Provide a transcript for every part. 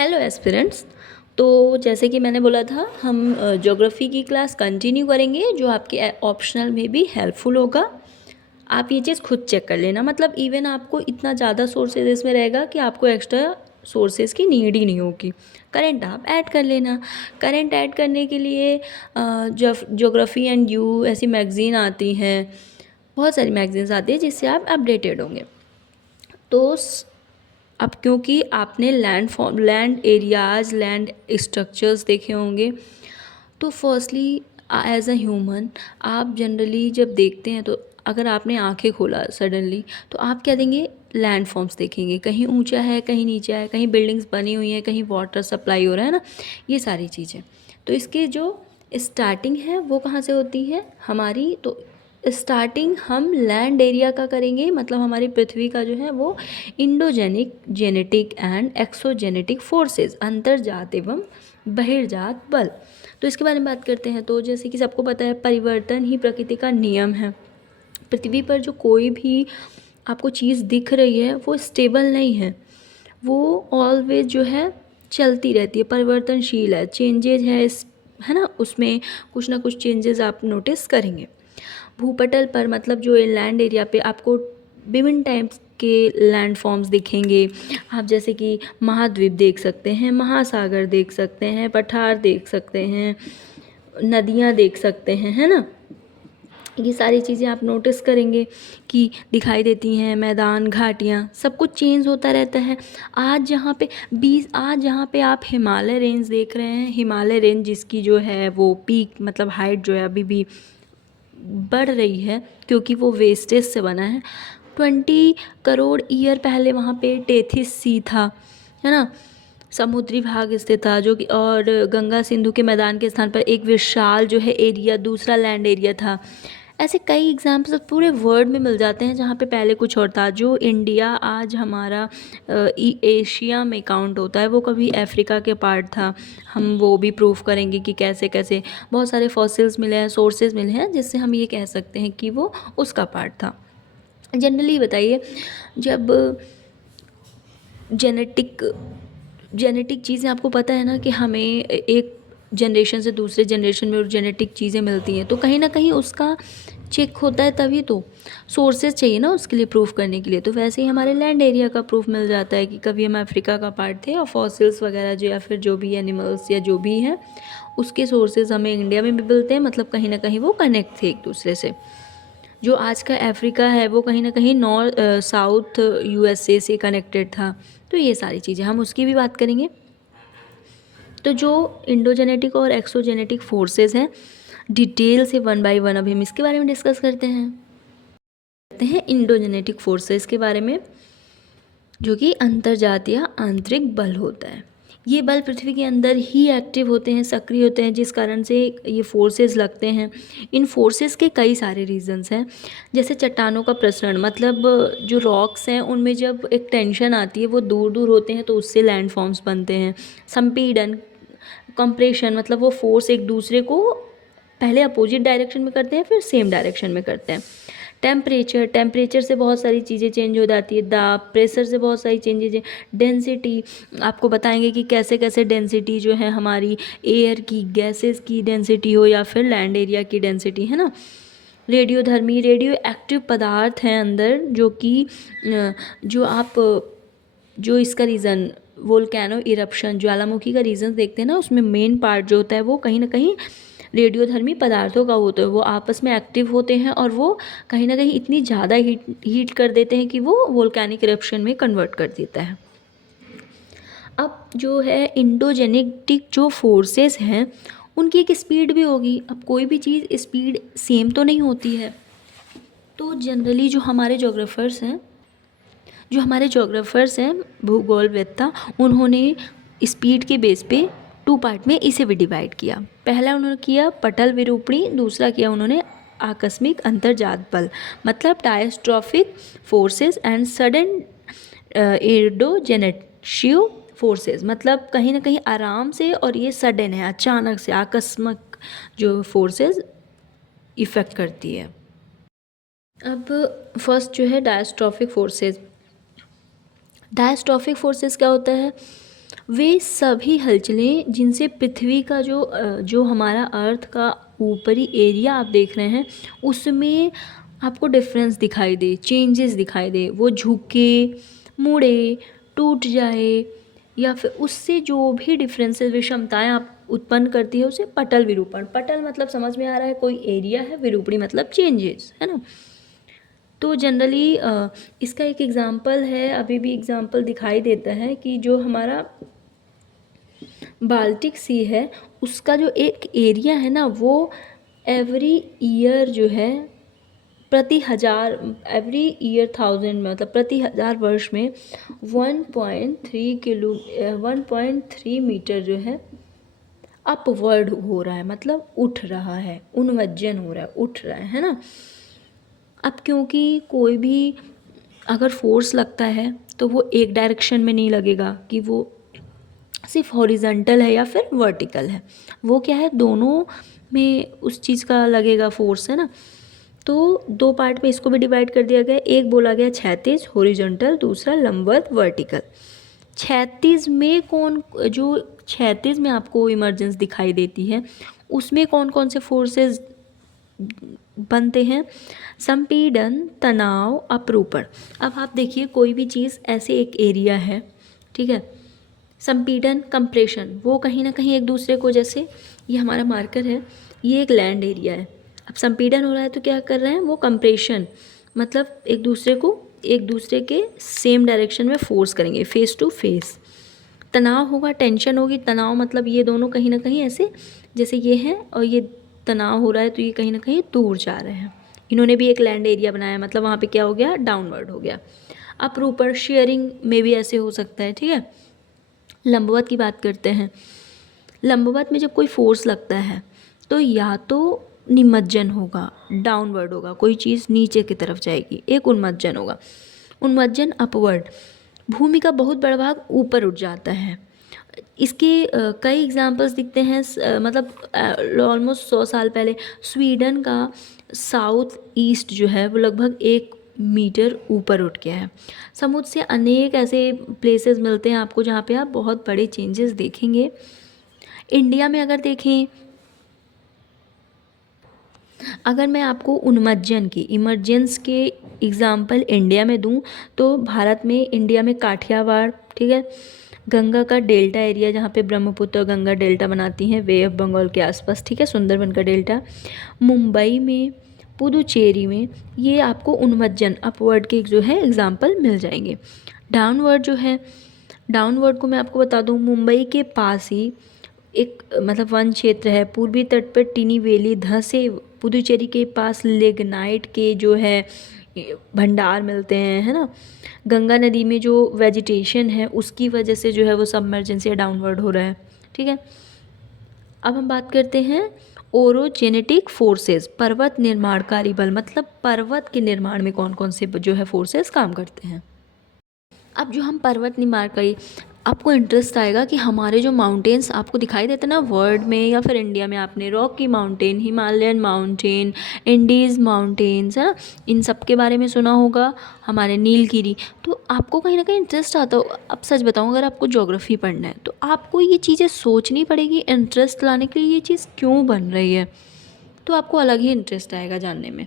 Hello aspirants. तो जैसे कि मैंने बोला था, हम ज्योग्राफी की क्लास कंटिन्यू करेंगे जो आपके ऑप्शनल में भी हेल्पफुल होगा। आप ये चीज़ खुद चेक कर लेना, मतलब इवन आपको इतना ज़्यादा सोर्सेज इसमें रहेगा कि आपको एक्स्ट्रा सोर्सेज की नीड ही नहीं होगी। करंट आप ऐड कर लेना। करंट ऐड करने के लिए जब ज्योग्राफी एंड यू ऐसी मैगज़ीन आती हैं, बहुत सारी मैगज़ीन्स आती हैं जिससे आप अपडेटेड होंगे। तो अब क्योंकि आपने लैंड एरियाज़, लैंड स्ट्रक्चर्स देखे होंगे, तो फर्स्टली एज अ ह्यूमन आप जनरली जब देखते हैं, तो अगर आपने आंखें खोला सडनली, तो आप क्या देंगे? लैंड फॉर्म्स देखेंगे। कहीं ऊंचा है, कहीं नीचा है, कहीं बिल्डिंग्स बनी हुई हैं, कहीं वाटर सप्लाई हो रहा है ना, ये सारी चीज़ें। तो इसकी जो स्टार्टिंग है वो कहाँ से होती है हमारी? तो स्टार्टिंग हम लैंड एरिया का करेंगे, मतलब हमारी पृथ्वी का जो है वो endogenic genetic and exogenetic forces, अंतर्जात एवं बहिर्जात बल। तो इसके बारे में बात करते हैं। तो जैसे कि सबको पता है, परिवर्तन ही प्रकृति का नियम है। पृथ्वी पर जो कोई भी आपको चीज़ दिख रही है वो स्टेबल नहीं है, वो ऑलवेज जो है चलती रहती है, परिवर्तनशील है, चेंजेज है है ना, उसमें कुछ ना कुछ चेंजेस आप नोटिस करेंगे। भूपटल पर, मतलब जो लैंड एरिया पे आपको विभिन्न टाइप्स के लैंड फॉर्म्स दिखेंगे। आप जैसे कि महाद्वीप देख सकते हैं, महासागर देख सकते हैं, पठार देख सकते हैं, नदियाँ देख सकते हैं, है ना। ये सारी चीज़ें आप नोटिस करेंगे कि दिखाई देती हैं। मैदान, घाटियाँ, सब कुछ चेंज होता रहता है। आज जहाँ पे आप हिमालय रेंज देख रहे हैं, हिमालय रेंज जिसकी जो है वो पीक, मतलब हाइट जो है अभी भी बढ़ रही है क्योंकि वो वेस्टेज से बना है। 20 करोड़ ईयर पहले वहाँ पे टेथिस सी था, है ना, समुद्री भाग स्थित था, जो कि और गंगा सिंधु के मैदान के स्थान पर एक विशाल जो है एरिया, दूसरा लैंड एरिया था। ऐसे कई एग्जाम्पल्स पूरे वर्ल्ड में मिल जाते हैं जहाँ पे पहले कुछ और था। जो इंडिया आज हमारा एशिया में काउंट होता है, वो कभी अफ्रीका के पार्ट था। हम वो भी प्रूफ करेंगे कि कैसे कैसे बहुत सारे फॉसिल्स मिले हैं, सोर्सेज मिले हैं, जिससे हम ये कह सकते हैं कि वो उसका पार्ट था। जनरली बताइए, जब जेनेटिक चीज़ें, आपको पता है ना कि हमें एक जनरेशन से दूसरे जनरेशन में जेनेटिक चीज़ें मिलती हैं, तो कहीं ना कहीं उसका चेक होता है, तभी तो सोर्सेज चाहिए ना उसके लिए, प्रूफ करने के लिए। तो वैसे ही हमारे लैंड एरिया का प्रूफ मिल जाता है कि कभी हम अफ्रीका का पार्ट थे, और फॉसिल्स वगैरह जो, या फिर जो भी एनिमल्स या जो भी हैं, उसके सोर्सेज हमें इंडिया में भी मिलते हैं, मतलब कहीं ना कहीं वो कनेक्ट थे एक दूसरे से। जो आज का अफ्रीका है वो कहीं ना कहीं नॉर्थ साउथ यूएसए से कनेक्टेड था। तो ये सारी चीज़ें हम उसकी भी बात करेंगे। तो जो इंडोजेनेटिक और एक्सोजेनेटिक फोर्सेस हैं, डिटेल से वन बाय वन अभी हम इसके बारे में डिस्कस करते हैं इंडोजेनेटिक फोर्सेस के बारे में, जो कि अंतर्जातीय आंतरिक बल होता है। ये बल पृथ्वी के अंदर ही एक्टिव होते हैं, सक्रिय होते हैं, जिस कारण से ये फोर्सेस लगते हैं। इन फोर्सेस के कई सारे रीजंस हैं, जैसे चट्टानों का प्रसरण, मतलब जो रॉक्स हैं उनमें जब एक टेंशन आती है, वो दूर दूर होते हैं, तो उससे लैंड फॉर्म्स बनते हैं। संपीड़न, कंप्रेशन, मतलब वो फोर्स एक दूसरे को पहले अपोजिट डायरेक्शन में करते हैं, फिर सेम डायरेक्शन में करते हैं। टेम्परेचर से बहुत सारी चीज़ें चेंज हो जाती है। दाब, प्रेशर से बहुत सारी चेंजेज। डेंसिटी, आपको बताएंगे कि कैसे कैसे डेंसिटी जो है हमारी एयर की, गैसेस की डेंसिटी हो, या फिर लैंड एरिया की डेंसिटी, है ना। रेडियोधर्मी, रेडियो एक्टिव पदार्थ हैं अंदर, जो कि जो आप जो इसका रीज़न, वोल्केनो इरप्शन, ज्वालामुखी का रीज़न देखते हैं ना, उसमें मेन पार्ट जो होता है वो कहीं ना कहीं रेडियोधर्मी पदार्थों का होता है। वो आपस में एक्टिव होते हैं और वो कहीं ना कहीं इतनी ज़्यादा हीट कर देते हैं कि वो वोल्केनिक इरप्शन में कन्वर्ट कर देता है। अब जो है इंडोजेनेटिक जो फोर्सेस हैं, उनकी एक स्पीड भी होगी। अब कोई भी चीज़ स्पीड सेम तो नहीं होती है। तो जनरली जो हमारे जोग्राफर्स हैं भूगोलवेत्ता, उन्होंने स्पीड के बेस पे 2 पार्ट में इसे भी डिवाइड किया। पहला उन्होंने किया पटल विरूपणी, दूसरा किया उन्होंने आकस्मिक अंतर्जात बल, मतलब डायस्ट्रॉफिक फोर्सेस एंड सडन एर्डोजेनेशियो फोर्सेस, मतलब कहीं ना कहीं आराम से, और ये सडन है, अचानक से, आकस्मिक जो फोर्सेस इफ़ेक्ट करती है। अब फर्स्ट जो है डायस्ट्रॉफिक फोर्सेस क्या होता है? वे सभी हलचलें जिनसे पृथ्वी का जो हमारा अर्थ का ऊपरी एरिया आप देख रहे हैं उसमें आपको डिफरेंस दिखाई दे, चेंजेस दिखाई दे, वो झुके, मुड़े, टूट जाए, या फिर उससे जो भी डिफरेंसेस विषमताएं आप उत्पन्न करती है उसे पटल विरूपण। पटल मतलब समझ में आ रहा है, कोई एरिया है, विरूपणी मतलब चेंजेस, है ना। तो जनरली इसका एक एग्जांपल है, अभी भी एग्जांपल दिखाई देता है कि जो हमारा बाल्टिक सी है उसका जो एक एरिया है ना वो एवरी ईयर जो है प्रति हज़ार, एवरी ईयर 1000 में मतलब प्रति 1000 वर्ष में 1.3 मीटर जो है अपवर्ड हो रहा है, मतलब उठ रहा है, उन्मज्जन हो रहा है, उठ रहा है ना। अब क्योंकि कोई भी अगर फोर्स लगता है तो वो एक डायरेक्शन में नहीं लगेगा कि वो सिर्फ हॉरिजॉन्टल है या फिर वर्टिकल है, वो क्या है दोनों में उस चीज़ का लगेगा फोर्स, है ना। तो दो पार्ट में इसको भी डिवाइड कर दिया गया, एक बोला गया क्षैतिज हॉरिजॉन्टल, दूसरा लंबवत वर्टिकल। क्षैतिज में जो क्षैतिज में आपको इमर्जेंस दिखाई देती है उसमें कौन कौन से फोर्सेस बनते हैं? संपीड़न, तनाव, अपरूपण। अब आप देखिए कोई भी चीज़ ऐसे एक एरिया है, ठीक है, संपीड़न कंप्रेशन, वो कहीं ना कहीं एक दूसरे को, जैसे ये हमारा मार्कर है, ये एक लैंड एरिया है, अब संपीड़न हो रहा है तो क्या कर रहे हैं वो कंप्रेशन, मतलब एक दूसरे के सेम डायरेक्शन में फोर्स करेंगे, फेस टू फेस। तनाव होगा, टेंशन होगी, तनाव मतलब ये दोनों कहीं ना कहीं ऐसे, जैसे ये है और ये तनाव हो रहा है तो ये कहीं ना कहीं दूर जा रहे हैं। इन्होंने भी एक लैंड एरिया बनाया, मतलब वहाँ पे क्या हो गया, डाउनवर्ड हो गया। अपरूपण शेयरिंग में भी ऐसे हो सकता है, ठीक है। लंबवत की बात करते हैं। लंबवत में जब कोई फोर्स लगता है तो या तो निमज्जन होगा, डाउनवर्ड होगा, कोई चीज़ नीचे की तरफ जाएगी, एक उन्मज्जन होगा। उन्मज्जन अपवर्ड, भूमि का बहुत बड़ा भाग ऊपर उठ जाता है। इसके कई एग्जांपल्स दिखते हैं, मतलब ऑलमोस्ट 100 साल पहले स्वीडन का साउथ ईस्ट जो है वो लगभग 1 मीटर ऊपर उठ गया है। समुद्र से अनेक ऐसे प्लेसेस मिलते हैं आपको जहाँ पे आप बहुत बड़े चेंजेस देखेंगे। इंडिया में अगर देखें, अगर मैं आपको उन्मज्जन की इमरजेंस के एग्ज़ाम्पल इंडिया में दूं तो भारत में, इंडिया में काठियावाड़, ठीक है, गंगा का डेल्टा एरिया जहाँ पे ब्रह्मपुत्र और गंगा डेल्टा बनाती हैं, वे ऑफ बंगाल के आसपास, ठीक है, सुंदरबन का डेल्टा, मुंबई में, पुदुचेरी में, ये आपको उन्मज्जन अपवर्ड के जो है एग्जाम्पल मिल जाएंगे। डाउनवर्ड जो है, डाउनवर्ड को मैं आपको बता दूं, मुंबई के पास ही एक मतलब वन क्षेत्र है, पूर्वी तट पर टिनी वैली धंसे, पुदुचेरी के पास लिग्नाइट के जो है भंडार मिलते हैं, है ना। गंगा नदी में जो वेजिटेशन है उसकी वजह से जो है वो सबमर्जेंस या डाउनवर्ड हो रहा है, ठीक है। अब हम बात करते हैं ओरोजेनेटिक फोर्सेस, पर्वत निर्माणकारी बल, मतलब पर्वत के निर्माण में कौन कौन से जो है फोर्सेस काम करते हैं। अब जो हम पर्वत निर्माण करी, आपको इंटरेस्ट आएगा कि हमारे जो माउंटेन्स आपको दिखाई देते हैं ना वर्ल्ड में या फिर इंडिया में, आपने Rocky mountain, Himalayan mountain, Indies mountains, है ना, इन सब के बारे में सुना होगा, हमारे नीलगिरी, तो आपको कहीं ना कहीं इंटरेस्ट आता हो। अब सच बताऊँ, अगर आपको ज्योग्राफी पढ़ना है तो आपको ये चीज़ें सोचनी पड़ेगी, इंटरेस्ट लाने के लिए ये चीज़ क्यों बन रही है, तो आपको अलग ही इंटरेस्ट आएगा जानने में।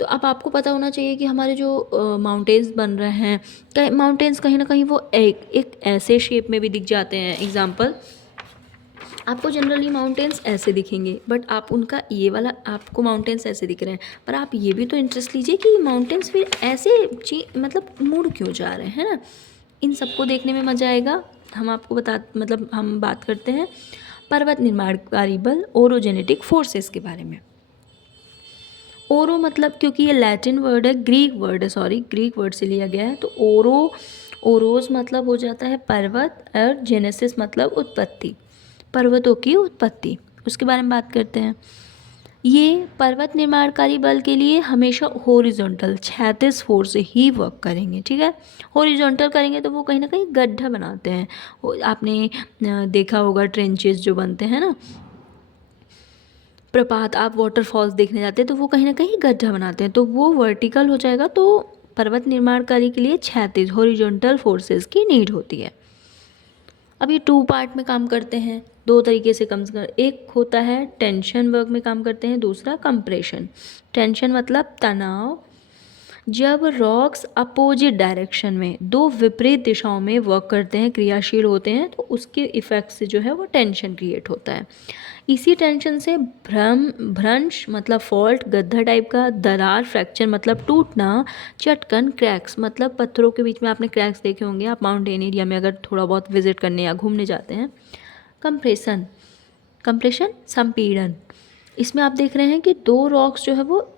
तो अब आपको पता होना चाहिए कि हमारे जो माउंटेन्स बन रहे हैं, माउंटेन्स कहीं ना कहीं वो एक ऐसे शेप में भी दिख जाते हैं। एग्जांपल, आपको जनरली माउंटेन्स ऐसे दिखेंगे, बट आप उनका ये वाला आपको माउंटेन्स ऐसे दिख रहे हैं, पर आप ये भी तो इंटरेस्ट लीजिए कि माउंटेन्स फिर ऐसे मतलब मुड़ क्यों जा रहे हैं, ना। इन सबको देखने में मज़ा आएगा। हम बात करते हैं पर्वत निर्माणकारी बल, ओरोजेनेटिक फोर्सेस के बारे में। ओरो मतलब, क्योंकि ये लैटिन वर्ड है, ग्रीक वर्ड से लिया गया है, तो ओरोस मतलब हो जाता है पर्वत, और जेनेसिस मतलब उत्पत्ति, पर्वतों की उत्पत्ति, उसके बारे में बात करते हैं। ये पर्वत निर्माणकारी बल के लिए हमेशा हॉरिजॉन्टल, क्षैतिज फोर्स से ही वर्क करेंगे, ठीक है। हॉरिजॉन्टल करेंगे तो वो कहीं ना कहीं गड्ढा बनाते हैं, आपने देखा होगा ट्रेंचेस जो बनते हैं ना, प्रपात, आप वाटरफॉल्स देखने जाते हैं तो वो कहीं ना कहीं गड्ढा बनाते हैं, तो वो वर्टिकल हो जाएगा, तो पर्वत निर्माण कार्य के लिए क्षैतिज हॉरिजॉन्टल फोर्सेस की नीड होती है। अब ये 2 पार्ट में काम करते हैं, 2 तरीके से कम कर, एक होता है टेंशन वर्क में काम करते हैं, दूसरा कंप्रेशन। टेंशन मतलब तनाव। जब रॉक्स अपोजिट डायरेक्शन में, 2 विपरीत दिशाओं में वर्क करते हैं, क्रियाशील होते हैं, तो उसके इफ़ेक्ट से जो है वो टेंशन क्रिएट होता है। इसी टेंशन से भ्रंश मतलब फॉल्ट, गड्ढा टाइप का, दरार फ्रैक्चर मतलब टूटना, चटकन क्रैक्स मतलब पत्थरों के बीच में आपने क्रैक्स देखे होंगे आप माउंटेन एरिया में अगर थोड़ा बहुत विजिट करने या घूमने जाते हैं। कंप्रेशन, कंप्रेशन संपीड़न। इसमें आप देख रहे हैं कि 2 रॉक्स जो है वो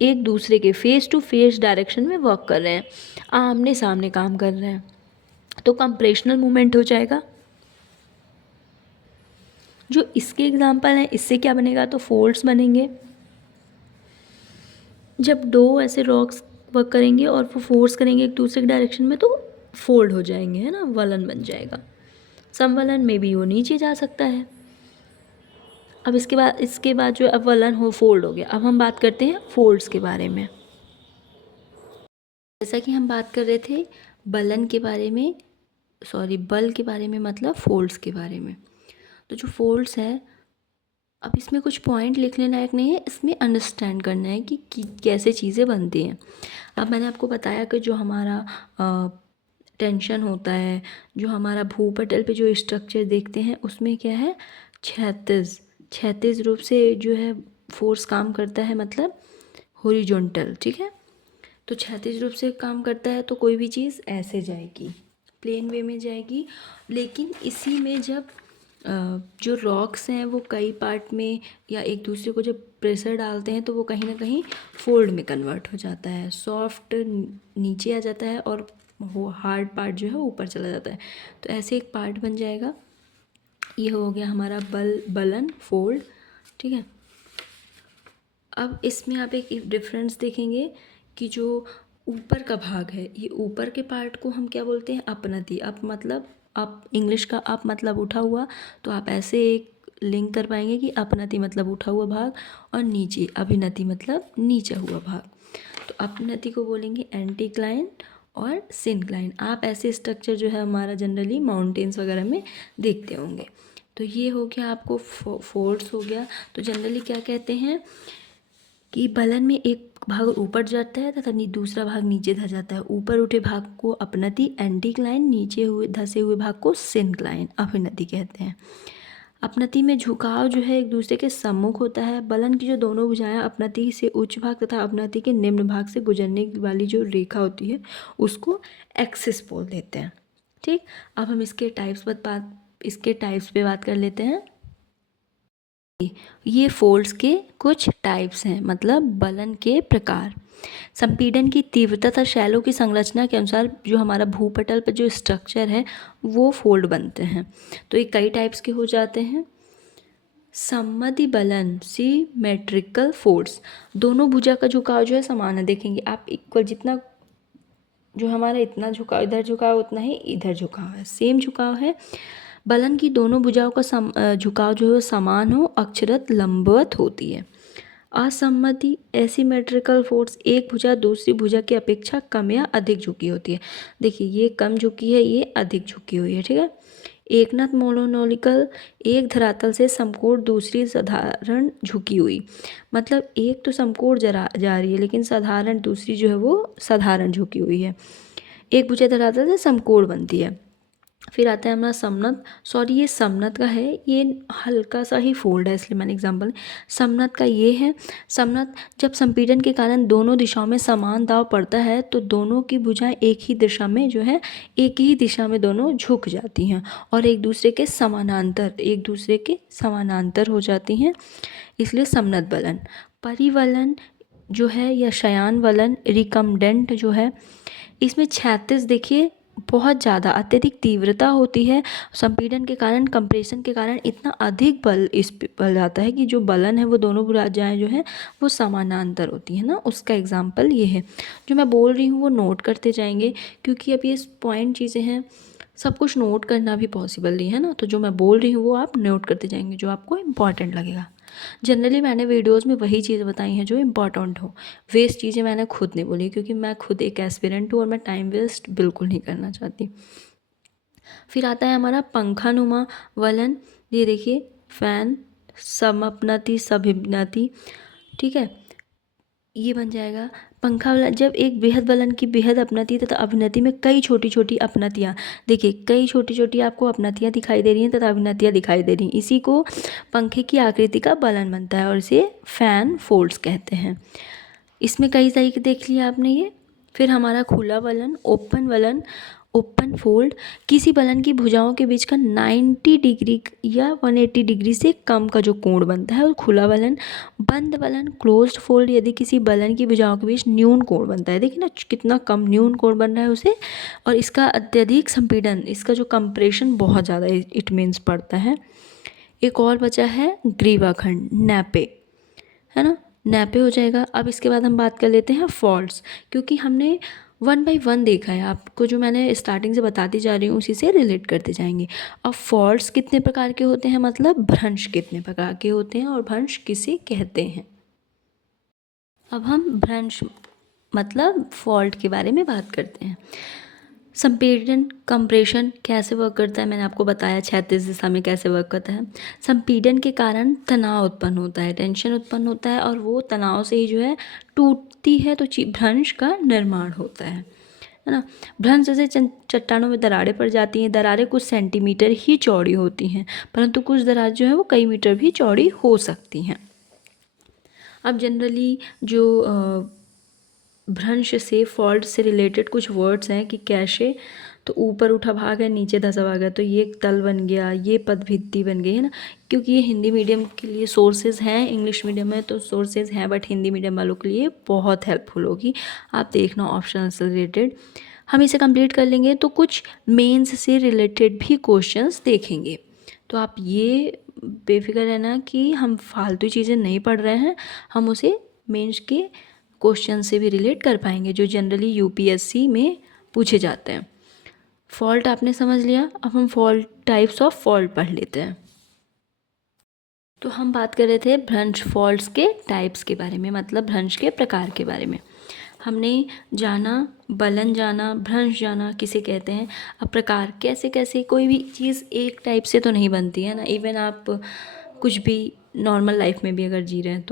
एक दूसरे के फेस टू फेस डायरेक्शन में वर्क कर रहे हैं, आमने सामने काम कर रहे हैं, तो कंप्रेशनल मूवमेंट हो जाएगा। जो इसके एग्जाम्पल हैं, इससे क्या बनेगा, तो फोल्ड्स बनेंगे। जब 2 ऐसे रॉक्स वर्क करेंगे और वो फोर्स करेंगे एक दूसरे के डायरेक्शन में, तो फोल्ड हो जाएंगे, है ना, वलन बन जाएगा। समवलन में भी वो नीचे जा सकता है। अब इसके बाद जो अब वलन हो फोल्ड हो गया। अब हम बात करते हैं फोल्ड्स के बारे में। जैसा कि हम बात कर रहे थे बलन के बारे में, बल के बारे में, मतलब फोल्ड्स के बारे में। तो जो फोल्ड्स है, अब इसमें कुछ पॉइंट लिखने लायक नहीं है, इसमें अंडरस्टैंड करना है कि कैसे चीज़ें बनती हैं। अब मैंने आपको बताया कि जो हमारा टेंशन होता है, जो हमारा भूपटल पे जो स्ट्रक्चर देखते हैं उसमें क्या है, क्षैतिज रूप से जो है फोर्स काम करता है, मतलब हॉरिजॉन्टल, ठीक है। तो क्षैतिज रूप से काम करता है तो कोई भी चीज़ ऐसे जाएगी, प्लेन वे में जाएगी। लेकिन इसी में जब जो रॉक्स हैं वो कई पार्ट में या एक दूसरे को जब प्रेशर डालते हैं तो वो कहीं ना कहीं फोल्ड में कन्वर्ट हो जाता है, सॉफ्ट नीचे आ जाता है और वो हार्ड पार्ट जो है ऊपर चला जाता है। तो ऐसे एक पार्ट बन जाएगा। ये हो गया हमारा बलन फोल्ड, ठीक है। अब इसमें आप एक डिफरेंस देखेंगे कि जो ऊपर का भाग है, ये ऊपर के पार्ट को हम क्या बोलते हैं, अपनति। अप मतलब अप, इंग्लिश का अप मतलब उठा हुआ, तो आप ऐसे एक लिंक कर पाएंगे कि अपनति मतलब उठा हुआ भाग, और नीचे अभिनति मतलब नीचा हुआ भाग। तो अपनति को बोलेंगे एंटीक्लाइन और सिनक्लाइन। आप ऐसे स्ट्रक्चर जो है हमारा जनरली माउंटेन्स वगैरह में देखते होंगे। तो ये हो गया आपको फोर्स हो गया। तो जनरली क्या कहते हैं कि बलन में एक भाग ऊपर जाता है तथा दूसरा भाग नीचे धस जाता है। ऊपर उठे भाग को अपनति एंटीक्लाइन, नीचे हुए धसे हुए भाग को सिनक्लाइन अभिनति कहते हैं। अपनति में झुकाव जो है एक दूसरे के सम्मुख होता है। बलन की जो दोनों भुजाएं अपनति से उच्च भाग तथा अपनति के निम्न भाग से गुजरने वाली जो रेखा होती है उसको एक्सिस बोल देते हैं, ठीक। अब हम इसके टाइप्स पे बात कर लेते हैं। ये फोल्ड्स के कुछ टाइप्स हैं, मतलब बलन के प्रकार। संपीड़न की तीव्रता तथा शैलों की संरचना के अनुसार जो हमारा भूपटल पर जो स्ट्रक्चर है वो फोल्ड बनते हैं। तो ये कई टाइप्स के हो जाते हैं। सम्मति बलन सिमेट्रिकल फोर्स, दोनों भुजा का झुकाव जो है समान है। देखेंगे आप इक्वल, जितना जो हमारा इतना झुकाव इधर झुकाव उतना ही इधर झुकाव है, सेम झुकाव है। बलन की दोनों भुजाओं का झुकाव जो है वो समान हो, अक्षरत लंबवत होती है। असम्मति एसिमेट्रिकल फोर्स, एक भुजा दूसरी भुजा की अपेक्षा कम या अधिक झुकी होती है। देखिए ये कम झुकी है, ये अधिक झुकी हुई है, ठीक है। एकनाथ मोनोनोलिकल, एक धरातल से समकोण दूसरी साधारण झुकी हुई, मतलब एक तो समकोण जा रही है लेकिन साधारण दूसरी जो है वो साधारण झुकी हुई है। एक भुजा धरातल से समकोण बनती है। फिर आता है हमारा समनत, ये समनत का है, ये हल्का सा ही फोल्ड है इसलिए मैंने एग्जांपल। समनत का ये है, समनत जब संपीड़न के कारण दोनों दिशाओं में समान दाब पड़ता है तो दोनों की भुजाएं एक ही दिशा में जो है एक ही दिशा में दोनों झुक जाती हैं और एक दूसरे के समानांतर हो जाती हैं, इसलिए समनत बलन। परिवलन जो है या शयान वलन रिकम्डेंट जो है, इसमें क्षैतिज देखिए बहुत ज़्यादा अत्यधिक तीव्रता होती है। संपीड़न के कारण, कंप्रेशन के कारण इतना अधिक बल इस पे पड़ जाता है कि जो बलन है वो दोनों भुजाएं जो है वो समानांतर होती है ना। उसका एग्जाम्पल ये है। जो मैं बोल रही हूँ वो नोट करते जाएंगे क्योंकि अब ये पॉइंट चीज़ें हैं, सब कुछ नोट करना भी पॉसिबल नहीं है ना। तो जो मैं बोल रही हूँ वो आप नोट करते जाएंगे जो आपको इम्पॉर्टेंट लगेगा। जनरली मैंने वीडियोस में वही चीज़ें बताई हैं जो इम्पॉर्टेंट हो, वेस्ट चीज़ें मैंने खुद नहीं बोली क्योंकि मैं खुद एक एस्पिरेंट हूँ और मैं टाइम वेस्ट बिल्कुल नहीं करना चाहती। फिर आता है हमारा पंखानुमा वलन, ये देखिए फैन, समअपनति, सभिनति, ठीक है, ये बन जाएगा पंखा वाला। जब एक बेहद वलन की बेहद अपनति तथा अभिनति में कई छोटी छोटी अपनतियाँ, देखिए कई छोटी छोटी आपको अपनतियाँ दिखाई दे रही हैं तथा अभिनतियाँ दिखाई दे रही हैं, इसी को पंखे की आकृति का वलन बनता है और इसे फैन फोल्ड्स कहते हैं। इसमें कई तरीके देख लिए आपने ये। फिर हमारा खुला वलन, ओपन फोल्ड, किसी वलन की भुजाओं के बीच का 90 डिग्री या 180 डिग्री से कम का जो कोण बनता है वो खुला वलन। बंद वलन, क्लोज्ड फोल्ड, यदि किसी वलन की भुजाओं के बीच न्यून कोण बनता है, देखिए ना कितना कम न्यून कोण बन रहा है उसे, और इसका अत्यधिक संपीड़न, इसका जो कंप्रेशन बहुत ज़्यादा इट मीन्स पड़ता है। एक और बचा है ग्रीवाखंड, नैपे, है ना, नैपे हो जाएगा। अब इसके बाद हम बात कर लेते हैं फॉल्ट्स, क्योंकि हमने 1 बाय 1 देखा है, आपको जो मैंने स्टार्टिंग से बताती जा रही हूँ उसी से रिलेट करते जाएंगे। अब फॉल्ट्स कितने प्रकार के होते हैं, मतलब भ्रंश कितने प्रकार के होते हैं और भ्रंश किसे कहते हैं। अब हम भ्रंश मतलब फॉल्ट के बारे में बात करते हैं। संपीड़न, कंप्रेशन कैसे वर्क करता है, मैंने आपको बताया 36 दिशा में कैसे वर्क करता है। संपीड़न के कारण तनाव उत्पन्न होता है, टेंशन उत्पन्न होता है, और वो तनाव से ही जो है टूटती है, तो भ्रंश का निर्माण होता है ना। भ्रंश जैसे चट्टानों में दरारें पड़ जाती हैं, दरारें कुछ सेंटीमीटर ही चौड़ी होती हैं, परंतु कुछ दरार जो है वो कई मीटर भी चौड़ी हो सकती हैं। अब जनरली जो भ्रंश से, फॉल्ट से रिलेटेड कुछ वर्ड्स हैं कि कैसे, तो ऊपर उठा भाग है, नीचे धसा भाग है, तो ये एक तल बन गया, ये पदभित्ति बन गई, है ना। क्योंकि ये हिंदी मीडियम के लिए सोर्सेज हैं, इंग्लिश मीडियम में तो सोर्सेज हैं, बट हिंदी मीडियम वालों के लिए बहुत हेल्पफुल होगी, आप देखना ऑप्शन से रिलेटेड। हम इसे कंप्लीट कर लेंगे तो कुछ मेंस से रिलेटेड भी क्वेश्चंस देखेंगे, तो आप ये बेफिक्र रहना कि हम फालतू चीज़ें नहीं पढ़ रहे हैं, हम उसे मेंस के क्वेश्चन से भी रिलेट कर पाएंगे जो जनरली यूपीएससी में पूछे जाते हैं। फॉल्ट आपने समझ लिया, अब हम फॉल्ट, टाइप्स ऑफ फॉल्ट पढ़ लेते हैं। तो हम बात कर रहे थे भ्रंश फॉल्ट्स के टाइप्स के बारे में, मतलब भ्रंश के प्रकार के बारे में। हमने जाना, बलन जाना, भ्रंश जाना किसे कहते हैं। अब प्रकार कैसे कैसे, कोई भी चीज़ एक टाइप से तो नहीं बनती है ना, इवन आप कुछ भी नॉर्मल लाइफ में भी अगर जी रहे हैं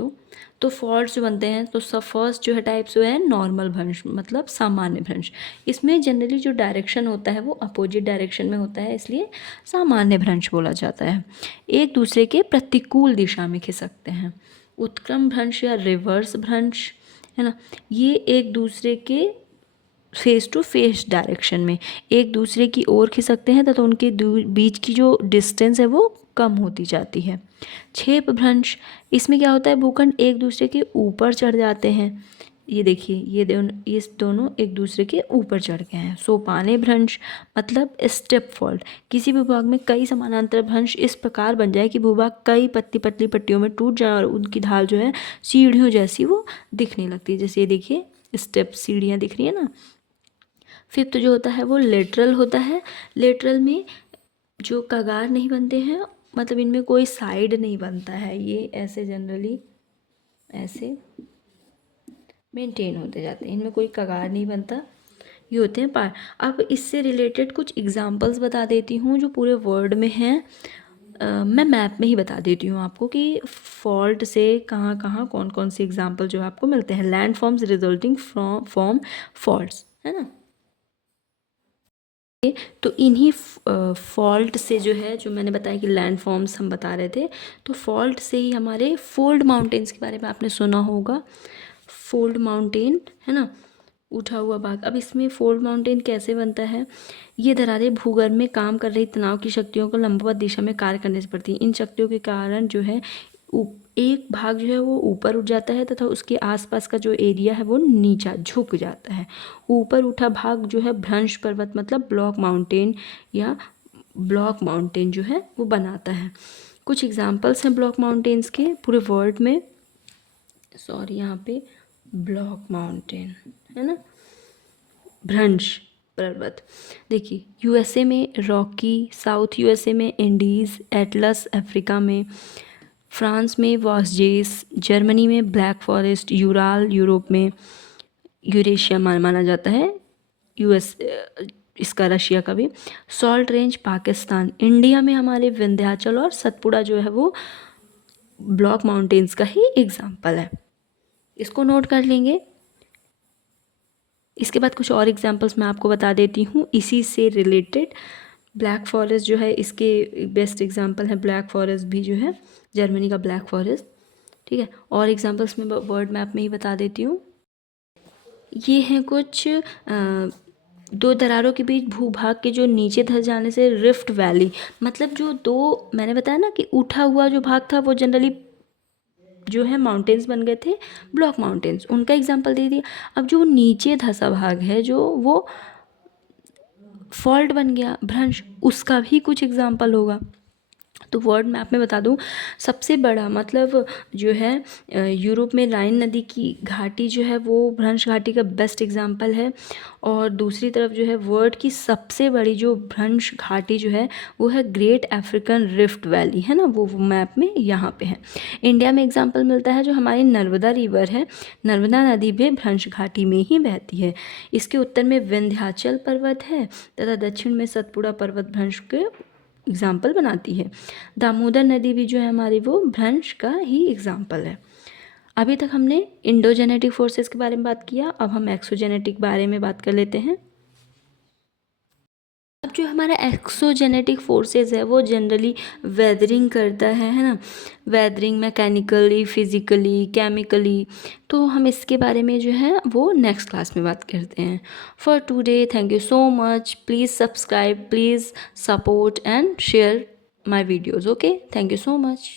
तो फॉल्ट्स जो बनते हैं, तो सब फर्स्ट जो है टाइप्स वो है नॉर्मल भ्रंश, मतलब सामान्य भ्रंश। इसमें जनरली जो डायरेक्शन होता है वो अपोजिट डायरेक्शन में होता है, इसलिए सामान्य भ्रंश बोला जाता है। एक दूसरे के प्रतिकूल दिशा में खिसकते हैं। उत्क्रम भ्रंश या रिवर्स भ्रंश, है ना, ये एक दूसरे के फेस टू फेस डायरेक्शन में एक दूसरे की ओर खिसकते हैं तथा उनके बीच की जो डिस्टेंस है वो कम होती जाती है। छेप भ्रंश, इसमें क्या होता है, भूखंड एक दूसरे के ऊपर चढ़ जाते हैं, ये देखिए ये दोनों एक दूसरे के ऊपर चढ़ गए हैं। सोपाने भ्रंश मतलब स्टेप फॉल्ट, किसी भूभाग में कई समानांतर भ्रंश इस प्रकार बन जाए कि भूभाग कई पतली पट्टियों में टूट जाए और उनकी ढाल जो है सीढ़ियों जैसी वो दिखने लगती है, जैसे ये देखिए स्टेप सीढ़ियाँ दिख रही है ना। फिफ्थ जो होता है वो लेटरल होता है। लेटरल में जो कगार नहीं बनते हैं, मतलब इनमें कोई साइड नहीं बनता है, ये ऐसे जनरली ऐसे मेंटेन होते जाते हैं, इनमें कोई कगार नहीं बनता, ये होते हैं पार। अब इससे रिलेटेड कुछ एग्जांपल्स बता देती हूँ जो पूरे वर्ड में हैं। मैं मैप में ही बता देती हूँ आपको कि फॉल्ट से कहाँ कहाँ कौन कौन से एग्जांपल जो आपको मिलते हैं। Land forms resulting from faults, है ना। तो इन्हीं फॉल्ट से जो है, जो मैंने बताया कि लैंड फॉर्म्स हम बता रहे थे, तो फॉल्ट से ही हमारे फोल्ड माउंटेन्स के बारे में आपने सुना होगा। फोल्ड माउंटेन, है ना, उठा हुआ भाग। अब इसमें फोल्ड माउंटेन कैसे बनता है, ये दरारें भूगर्भ में काम कर रही तनाव की शक्तियों को लंबवत दिशा में कार्य करने से पड़ती हैं। इन शक्तियों के कारण जो है एक भाग जो है वो ऊपर उठ जाता है तथा उसके आसपास का जो एरिया है वो नीचा झुक जाता है। ऊपर उठा भाग जो है भ्रंश पर्वत मतलब ब्लॉक माउंटेन या ब्लॉक माउंटेन जो है वो बनाता है। कुछ एग्जांपल्स हैं ब्लॉक माउंटेन्स के पूरे वर्ल्ड में, सॉरी यहाँ पे ब्लॉक माउंटेन, है ना, भ्रंश पर्वत। देखिए यूएसए में रॉकी, साउथ यूएसए में एंडीज, एटलस अफ्रीका में, फ्रांस में वॉसजेस, जर्मनी में ब्लैक फॉरेस्ट, यूराल यूरोप में, यूरेशिया माना जाता है, यूएस इसका रशिया का भी। सॉल्ट रेंज पाकिस्तान, इंडिया में हमारे विंध्याचल और सतपुड़ा जो है वो ब्लॉक माउंटेन्स का ही एग्जाम्पल है, इसको नोट कर लेंगे। इसके बाद कुछ और एग्जांपल्स मैं आपको बता देती हूँ इसी से रिलेटेड। ब्लैक फॉरेस्ट जो है इसके बेस्ट एग्जांपल है, ब्लैक फॉरेस्ट भी जो है जर्मनी का ब्लैक फॉरेस्ट, ठीक है। और एग्जांपल्स मैं वर्ड मैप में ही बता देती हूँ। ये हैं कुछ दो दरारों के बीच भूभाग के जो नीचे धंस जाने से रिफ्ट वैली, मतलब जो दो मैंने बताया ना कि उठा हुआ जो भाग था वो जनरली जो है माउंटेन्स बन गए थे ब्लॉक माउंटेन्स, उनका एग्जांपल दे दिया। अब जो नीचे धंसा भाग है जो वो फॉल्ट बन गया, भ्रंश, उसका भी कुछ एग्जांपल होगा। तो वर्ड मैप में बता दूं, सबसे बड़ा मतलब जो है यूरोप में राइन नदी की घाटी जो है वो भ्रंश घाटी का बेस्ट एग्जांपल है। और दूसरी तरफ जो है वर्ल्ड की सबसे बड़ी जो भ्रंश घाटी जो है वो है ग्रेट अफ्रीकन रिफ्ट वैली, है ना, वो मैप में यहाँ पे है। इंडिया में एग्जांपल मिलता है जो हमारी नर्मदा रिवर है, नर्मदा नदी भी भ्रंश घाटी में ही बहती है। इसके उत्तर में विंध्याचल पर्वत है तथा दक्षिण में सतपुड़ा पर्वत भ्रंश के एग्जाम्पल बनाती है। दामोदर नदी भी जो है हमारी वो भ्रंश का ही एग्जाम्पल है। अभी तक हमने इंडोजेनेटिक फोर्सेस के बारे में बात किया, अब हम एक्सोजेनेटिक बारे में बात कर लेते हैं। अब जो हमारा एक्सोजेनेटिक फोर्सेस है वो जनरली वेदरिंग करता है ना, वेदरिंग मैकेनिकली, फिजिकली, केमिकली। तो हम इसके बारे में जो है वो नेक्स्ट क्लास में बात करते हैं। For today thank you so much, please subscribe, please support and share my videos. Okay, thank you so much.